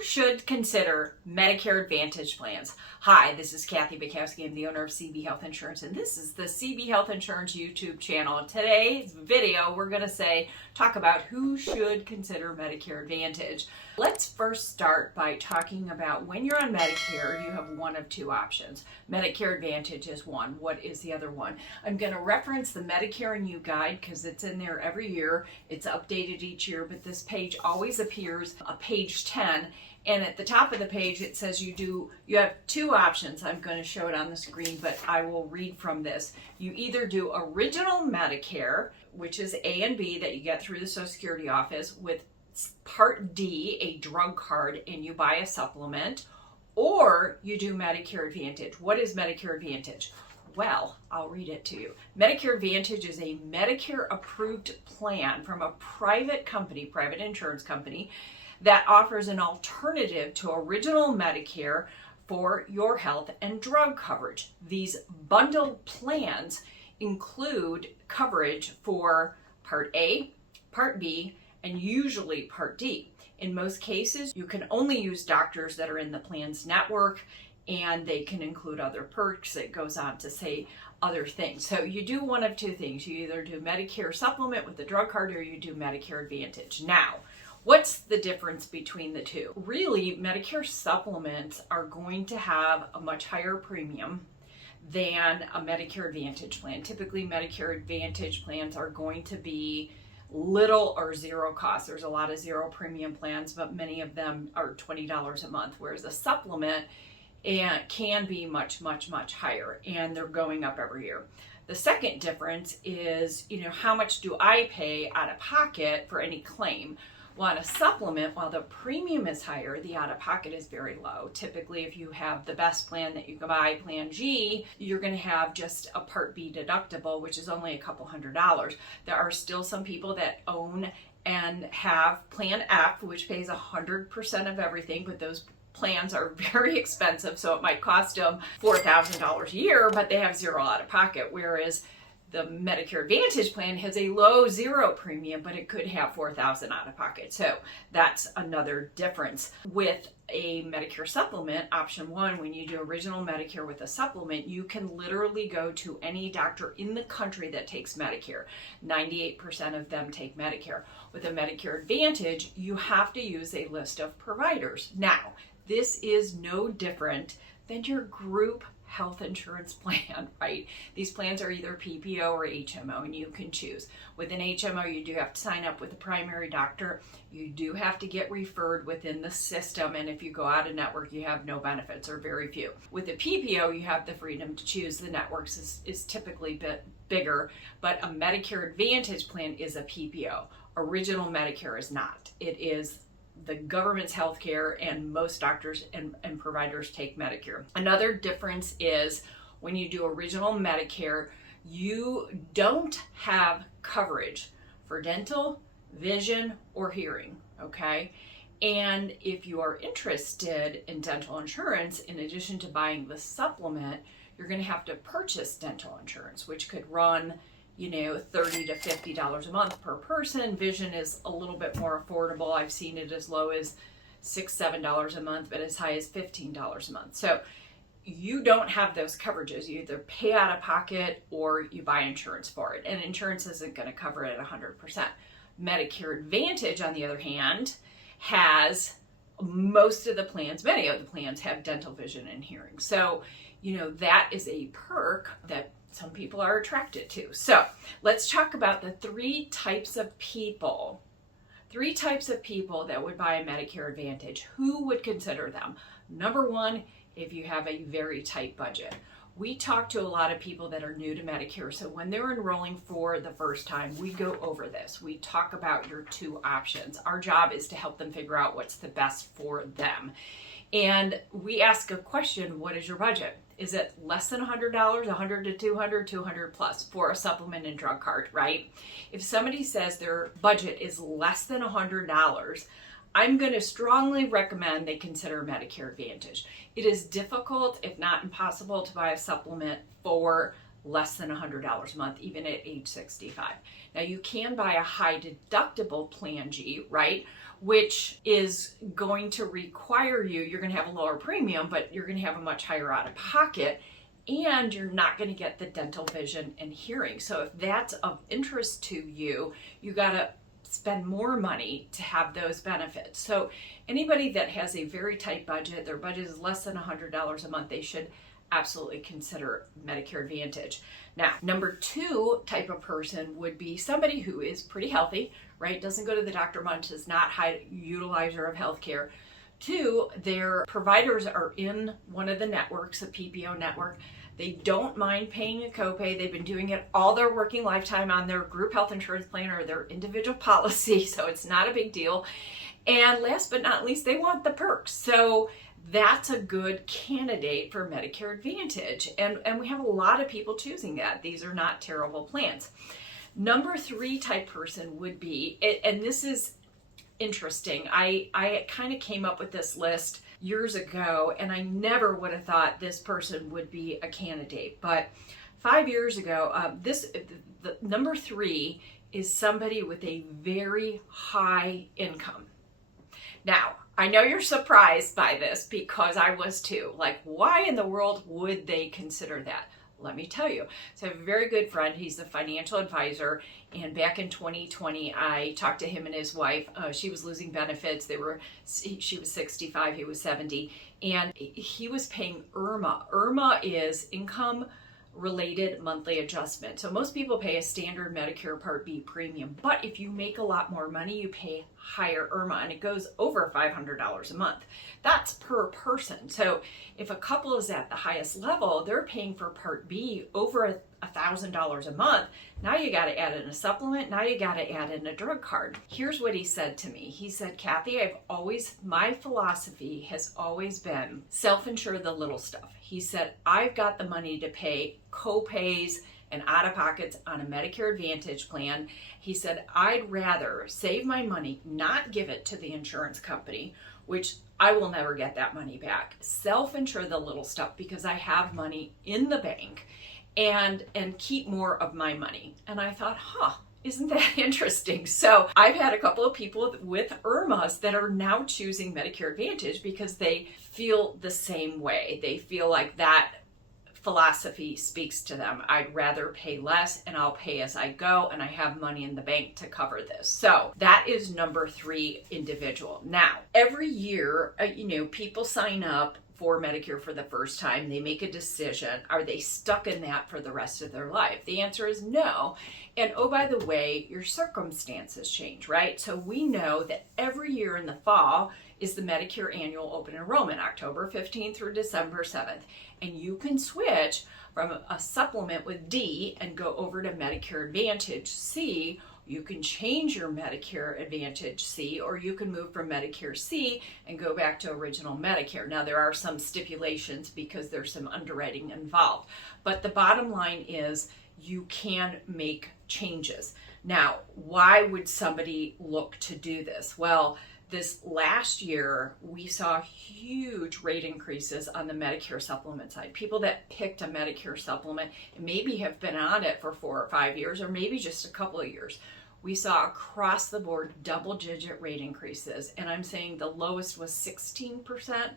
Who should consider Medicare Advantage plans? Hi, this is Kathy Bukowski. I'm the owner of CB Health Insurance, and this is the CB Health Insurance YouTube channel. In today's video, we're going to talk about who should consider Medicare Advantage. Let's first start by talking about when you're on Medicare, you have one of two options. Medicare Advantage is one. What is the other one? I'm going to reference the Medicare and You guide because it's in there every year. It's updated each year, but this page always appears page 10. And at the top of the page, it says you have two options. I'm going to show it on the screen, but I will read from this. You either do original Medicare, which is A and B that you get through the Social Security office, with Part D, a drug card, and you buy a supplement, or you do Medicare Advantage. What is Medicare Advantage? Well, I'll read it to you. Medicare Advantage is a Medicare-approved plan from a private company, private insurance company, that offers an alternative to original Medicare for your health and drug coverage. These bundled plans include coverage for Part A, Part B, and usually Part D. In most cases, you can only use doctors that are in the plan's network, and they can include other perks. It goes on to say other things. So you do one of two things. You either do Medicare supplement with the drug card, or you do Medicare Advantage. Now, what's the difference between the two? Really, Medicare supplements are going to have a much higher premium than a Medicare Advantage plan. Typically, Medicare Advantage plans are going to be little or zero cost. There's a lot of zero premium plans, but many of them are $20 a month, whereas a supplement can be much higher, and they're going up every year. The second difference is, how much do I pay out of pocket for any claim? Well, on a supplement, while the premium is higher, the out-of-pocket is very low. Typically, if you have the best plan that you can buy, Plan G, you're going to have just a Part B deductible, which is only a couple $100. There are still some people that own and have Plan F, which pays 100% of everything, but those plans are very expensive, so it might cost them $4,000 a year, but they have zero out-of-pocket, whereas the Medicare Advantage plan has a low zero premium, but it could have $4,000 out of pocket. So that's another difference. With a Medicare supplement, option one, when you do original Medicare with a supplement, you can literally go to any doctor in the country that takes Medicare. 98% of them take Medicare. With a Medicare Advantage, you have to use a list of providers. Now, this is no different than your group health insurance plan, right? These plans are either PPO or HMO, and you can choose. With an HMO, you do have to sign up with a primary doctor. You do have to get referred within the system, and if you go out of network, you have no benefits or very few. With a PPO, you have the freedom to choose. The networks is typically a bit bigger, but a Medicare Advantage plan is a PPO. Original Medicare is not. It is the government's healthcare, and most doctors and providers take Medicare. Another difference is when you do original Medicare, you don't have coverage for dental, vision, or hearing, okay? And if you are interested in dental insurance, in addition to buying the supplement, you're going to have to purchase dental insurance, which could run $30 to $50 a month per person. Vision is a little bit more affordable. I've seen it as low as $6, $7 a month, but as high as $15 a month. So you don't have those coverages. You either pay out of pocket or you buy insurance for it. And insurance isn't going to cover it 100%. Medicare Advantage, on the other hand, has most of the plans, many of the plans have dental, vision, and hearing. So, that is a perk that some people are attracted to. So let's talk about the three types of people that would buy a Medicare Advantage. Who would consider them? Number one, if you have a very tight budget. We talk to a lot of people that are new to Medicare, so when they're enrolling for the first time, we go over this. We talk about your two options. Our job is to help them figure out what's the best for them. And we ask a question: what is your budget? Is it less than $100, $100 to $200, $200 plus for a supplement and drug card, right? If somebody says their budget is less than $100, I'm going to strongly recommend they consider Medicare Advantage. It is difficult, if not impossible, to buy a supplement for less than $100 a month, even at age 65. Now, you can buy a high deductible Plan G, right, which is going to require you're going to have a lower premium, but you're going to have a much higher out of pocket, and you're not going to get the dental, vision, and hearing. So if that's of interest to you, you got to spend more money to have those benefits. So anybody that has a very tight budget, their budget is less than $100 a month, they should absolutely consider Medicare Advantage. Now, number 2 type of person would be somebody who is pretty healthy, right? Doesn't go to the doctor much, is not high utilizer of healthcare. 2, their providers are in one of the networks, a PPO network. They don't mind paying a copay. They've been doing it all their working lifetime on their group health insurance plan or their individual policy, so it's not a big deal. And last but not least, they want the perks. So that's a good candidate for Medicare Advantage. And we have a lot of people choosing that. These are not terrible plans. Number 3 type person would be, and this is interesting. I kind of came up with this list years ago, and I never would have thought this person would be a candidate. But 5 years ago, the number 3 is somebody with a very high income. Now, I know you're surprised by this because I was too. Like, why in the world would they consider that? Let me tell you. So I have a very good friend. He's a financial advisor. And back in 2020, I talked to him and his wife. She was losing benefits. She was 65, he was 70. And he was paying IRMA. IRMA is income related monthly adjustment. So most people pay a standard Medicare Part B premium, but if you make a lot more money, you pay higher IRMA, and it goes over $500 a month. That's per person. So if a couple is at the highest level, they're paying for Part B over $1,000 a month. Now you got to add in a supplement. Now you got to add in a drug card. Here's what he said to me. He said, Kathy, my philosophy has always been self-insure the little stuff. He said, I've got the money to pay co-pays and out-of-pockets on a Medicare Advantage plan. He said, I'd rather save my money, not give it to the insurance company, which I will never get that money back. Self-insure the little stuff because I have money in the bank and keep more of my money. And I thought, isn't that interesting? So I've had a couple of people with IRMAs that are now choosing Medicare Advantage because they feel the same way. They feel like that philosophy speaks to them. I'd rather pay less and I'll pay as I go, and I have money in the bank to cover this. So that is number 3 individual. Now, every year, people sign up for Medicare for the first time. They make a decision. Are they stuck in that for the rest of their life? The answer is no. And oh, by the way, your circumstances change, right? So we know that every year in the fall is the Medicare annual open enrollment, October 15th through December 7th. And you can switch from a supplement with D and go over to Medicare Advantage C. You can change your Medicare Advantage C, or you can move from Medicare C and go back to original Medicare. Now, there are some stipulations because there's some underwriting involved. But the bottom line is you can make changes. Now, why would somebody look to do this? Well, this last year, we saw huge rate increases on the Medicare supplement side. People that picked a Medicare supplement and maybe have been on it for 4 or 5 years, or maybe just a couple of years. We saw across the board double-digit rate increases. And I'm saying the lowest was 16%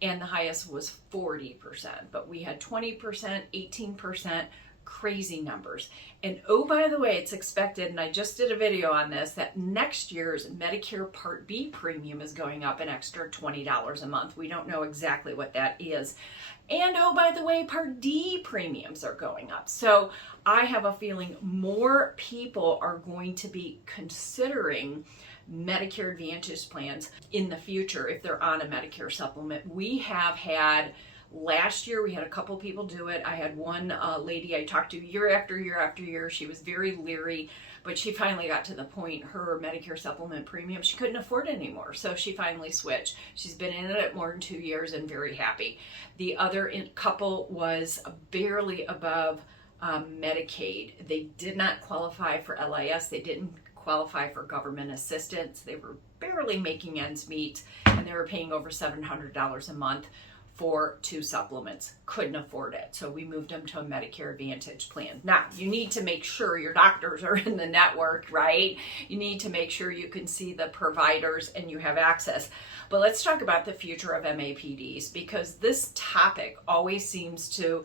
and the highest was 40%. But we had 20%, 18%, crazy numbers. And oh, by the way, it's expected, and I just did a video on this, that next year's Medicare Part B premium is going up an extra $20 a month. We don't know exactly what that is. And oh, by the way, Part D premiums are going up. So I have a feeling more people are going to be considering Medicare Advantage plans in the future if they're on a Medicare supplement. We have had last year, we had a couple people do it. I had one lady I talked to year after year after year. She was very leery, but she finally got to the point, her Medicare supplement premium, she couldn't afford it anymore. So she finally switched. She's been in it more than 2 years and very happy. The other couple was barely above Medicaid. They did not qualify for LIS. They didn't qualify for government assistance. They were barely making ends meet, and they were paying over $700 a month for 2 supplements. Couldn't afford it. So we moved them to a Medicare Advantage plan. Now, you need to make sure your doctors are in the network, right? You need to make sure you can see the providers and you have access. But let's talk about the future of MAPDs, because this topic always seems to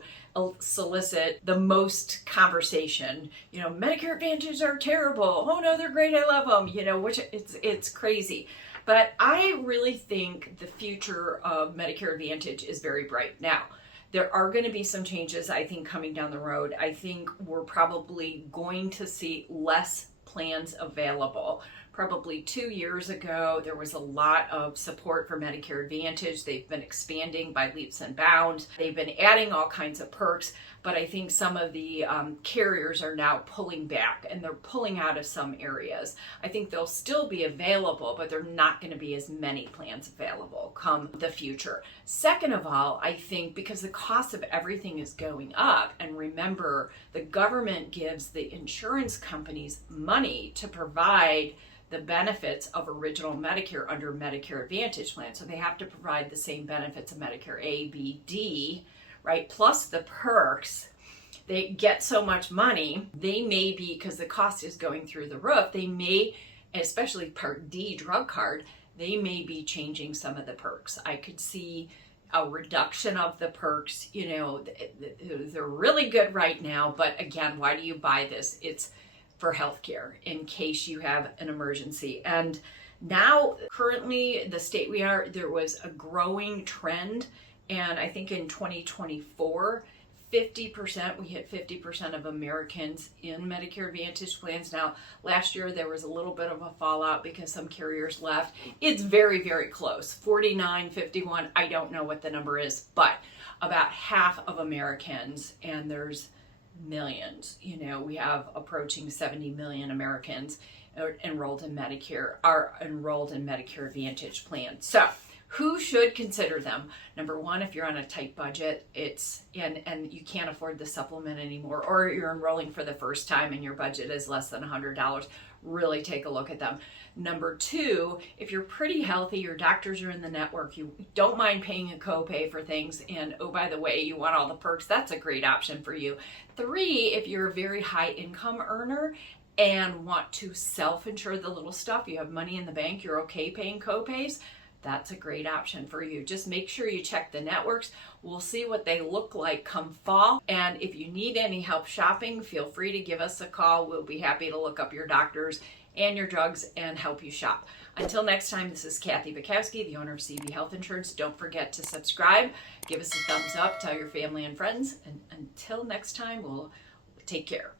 solicit the most conversation. Medicare Advantage are terrible. Oh no, they're great. I love them. Which it's crazy. But I really think the future of Medicare Advantage is very bright. Now, there are going to be some changes, I think, coming down the road. I think we're probably going to see less plans available. Probably 2 years ago, there was a lot of support for Medicare Advantage. They've been expanding by leaps and bounds. They've been adding all kinds of perks, but I think some of the carriers are now pulling back, and they're pulling out of some areas. I think they'll still be available, but they're not going to be as many plans available come the future. Second of all, I think because the cost of everything is going up, and remember, the government gives the insurance companies money to provide the benefits of original Medicare under Medicare Advantage plan. So they have to provide the same benefits of Medicare A, B, D, right? Plus the perks. They get so much money, they may be, because the cost is going through the roof, they may, especially Part D drug card, they may be changing some of the perks. I could see a reduction of the perks. They're really good right now, but again, why do you buy this? It's for healthcare in case you have an emergency. And now, currently, the state we are, there was a growing trend, and I think in 2024, 50%, we hit 50% of Americans in Medicare Advantage plans. Now, last year there was a little bit of a fallout because some carriers left. It's very, very close. 49, 51, I don't know what the number is, but about half of Americans, and there's millions. We have approaching 70 million Americans enrolled in Medicare, are enrolled in Medicare Advantage plans. So who should consider them? Number one, if you're on a tight budget, and you can't afford the supplement anymore, or you're enrolling for the first time and your budget is less than $100, really take a look at them. Number two, if you're pretty healthy, your doctors are in the network, you don't mind paying a copay for things, and oh, by the way, you want all the perks, that's a great option for you. Three, if you're a very high income earner and want to self-insure the little stuff, you have money in the bank, you're okay paying copays, that's a great option for you. Just make sure you check the networks. We'll see what they look like come fall. And if you need any help shopping, feel free to give us a call. We'll be happy to look up your doctors and your drugs and help you shop. Until next time, this is Kathy Bukowski, the owner of CB Health Insurance. Don't forget to subscribe, give us a thumbs up, tell your family and friends. And until next time, we'll take care.